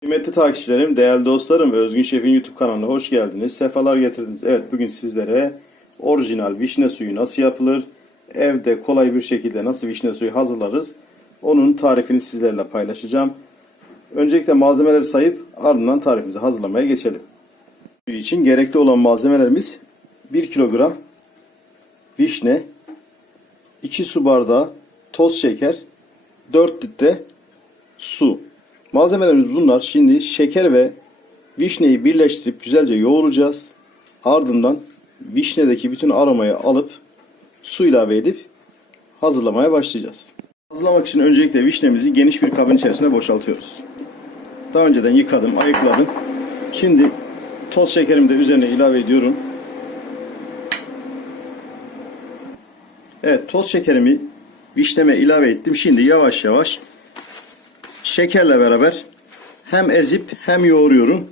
Kıymetli takipçilerim, değerli dostlarım ve Özgün Şef'in YouTube kanalına hoş geldiniz. Sefalar getirdiniz. Evet bugün sizlere orijinal vişne suyu nasıl yapılır, evde kolay bir şekilde nasıl vişne suyu hazırlarız, onun tarifini sizlerle paylaşacağım. Öncelikle malzemeleri sayıp ardından tarifimizi hazırlamaya geçelim. Suyu için gerekli olan malzemelerimiz 1 kilogram vişne, 2 su bardağı toz şeker, 4 litre su. Malzemelerimiz bunlar. Şimdi şeker ve vişneyi birleştirip güzelce yoğuracağız. Ardından vişnedeki bütün aromayı alıp su ilave edip hazırlamaya başlayacağız. Hazırlamak için öncelikle vişnemizi geniş bir kabın içerisine boşaltıyoruz. Daha önceden yıkadım, ayıkladım. Şimdi toz şekerimi de üzerine ilave ediyorum. Evet, toz şekerimi vişneme ilave ettim. Şimdi yavaş yavaş şekerle beraber hem ezip hem yoğuruyorum.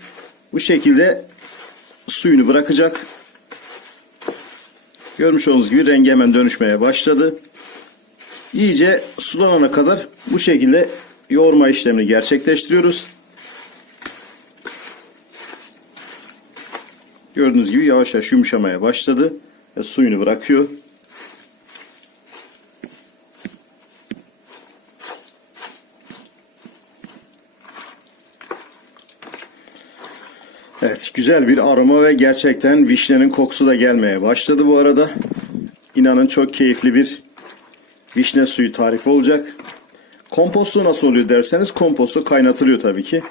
Bu şekilde suyunu bırakacak. Görmüş olduğunuz gibi rengi hemen dönüşmeye başladı. İyice sulanana kadar bu şekilde yoğurma işlemini gerçekleştiriyoruz. Gördüğünüz gibi yavaş yavaş yumuşamaya başladı ve suyunu bırakıyor. Evet, güzel bir aroma ve gerçekten vişnenin kokusu da gelmeye başladı bu arada. İnanın çok keyifli bir vişne suyu tarifi olacak. Komposto nasıl oluyor derseniz komposto kaynatılıyor tabii ki.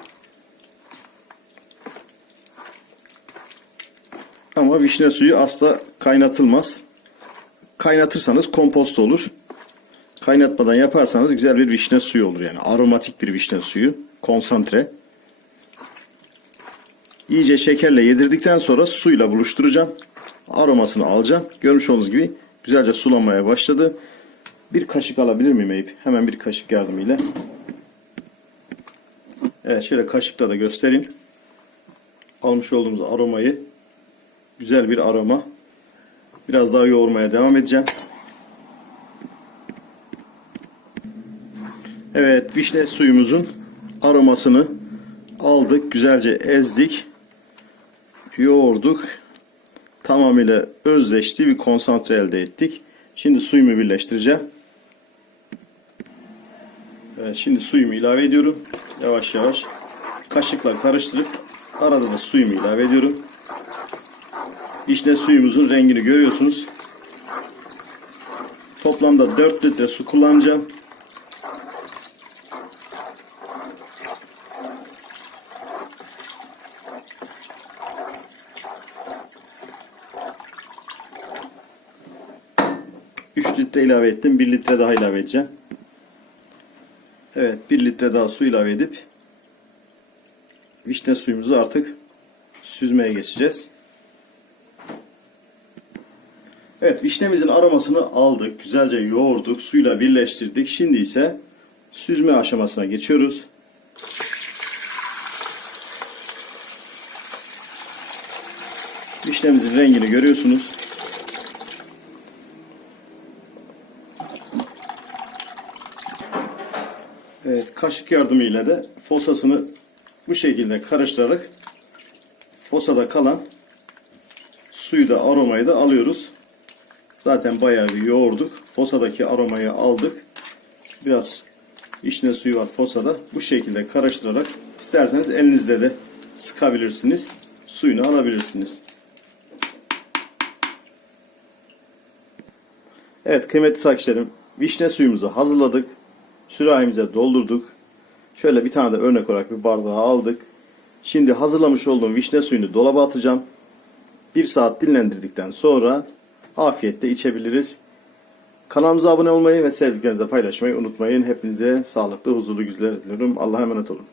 Ama vişne suyu asla kaynatılmaz. Kaynatırsanız komposto olur. Kaynatmadan yaparsanız güzel bir vişne suyu olur yani aromatik bir vişne suyu, konsantre. İyice şekerle yedirdikten sonra suyla buluşturacağım. Aromasını alacağım. Görmüş olduğunuz gibi güzelce sulamaya başladı. Bir kaşık alabilir miyim Eyüp? Hemen bir kaşık yardımıyla. Evet şöyle kaşıkla da göstereyim. Almış olduğumuz aromayı. Güzel bir aroma. Biraz daha yoğurmaya devam edeceğim. Evet vişne suyumuzun aromasını aldık. Güzelce ezdik. Yoğurduk. Tamamıyla özleşti. Bir konsantre elde ettik. Şimdi suyumu birleştireceğim. Evet şimdi suyumu ilave ediyorum. Yavaş yavaş. Kaşıkla karıştırıp arada da suyumu ilave ediyorum. İşte suyumuzun rengini görüyorsunuz. Toplamda 4 litre su kullanacağım. Üç litre ilave ettim. 1 litre daha ilave edeceğim. Evet 1 litre daha su ilave edip vişne suyumuzu artık süzmeye geçeceğiz. Evet vişnemizin aromasını aldık. Güzelce yoğurduk. Suyla birleştirdik. Şimdi ise süzme aşamasına geçiyoruz. Vişnemizin rengini görüyorsunuz. Evet kaşık yardımıyla da fosasını bu şekilde karıştırarak fosada kalan suyu da aromayı da alıyoruz. Zaten bayağı bir yoğurduk. Fosadaki aromayı aldık. Biraz vişne suyu var fosada. Bu şekilde karıştırarak isterseniz elinizle de sıkabilirsiniz. Suyunu alabilirsiniz. Evet kıymetli takipçilerim vişne suyumuzu hazırladık. Sürahimize doldurduk. Şöyle bir tane de örnek olarak bir bardağa aldık. Şimdi hazırlamış olduğum vişne suyunu dolaba atacağım. Bir saat dinlendirdikten sonra afiyetle içebiliriz. Kanalımıza abone olmayı ve sevdiklerinize paylaşmayı unutmayın. Hepinize sağlıklı, huzurlu günler diliyorum. Allah'a emanet olun.